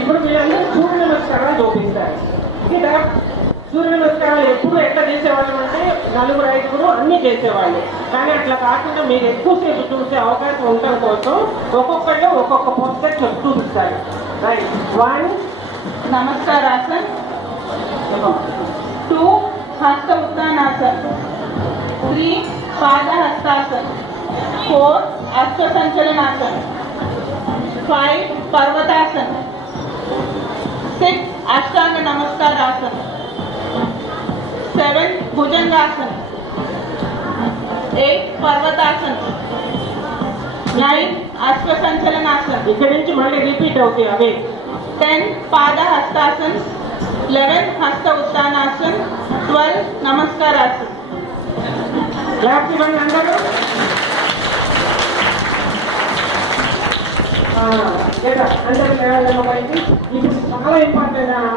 ఇప్పుడు మీరందరూ సూర్య నమస్కారాలు చూపిస్తారు. ఇంకా సూర్య నమస్కారాలు ఎప్పుడు ఎట్లా చేసేవాళ్ళం అంటే నలుగురు ఐదుగురు అన్నీ చేసేవాళ్ళు. కానీ అట్లా కాకుండా మీరు ఎక్కువసేపు చూసే అవకాశం ఉండడం కోసం ఒక్కొక్కళ్ళు ఒక్కొక్క పోస్టర్ చూపిస్తారు. రైట్. 1 నమస్కారాసన్, 2 హస్త ఉత్తానాసన్, 3 పాద హస్తాసన్, 4 అశ్వ సంచలనాసన్, 5 పర్వతాసన్, 6 అష్టాంగ నమస్కారాసన్, 7 భుజంగాసన్, 8 పర్వతాసన్, 9 అశ్వ సంచలనాసన్. ఇక్కడి నుంచి మళ్ళీ రిపీట్ అవుతాయి అవే. 10 పాద హస్తాసన్, 11 హస్త ఉత్తానాసన్, 12 నమస్కారాసన్. క్లాప్ ఇవ్వండి అందరూ. అందరూ ఇప్పుడు చాలా ఇంపార్టెంట్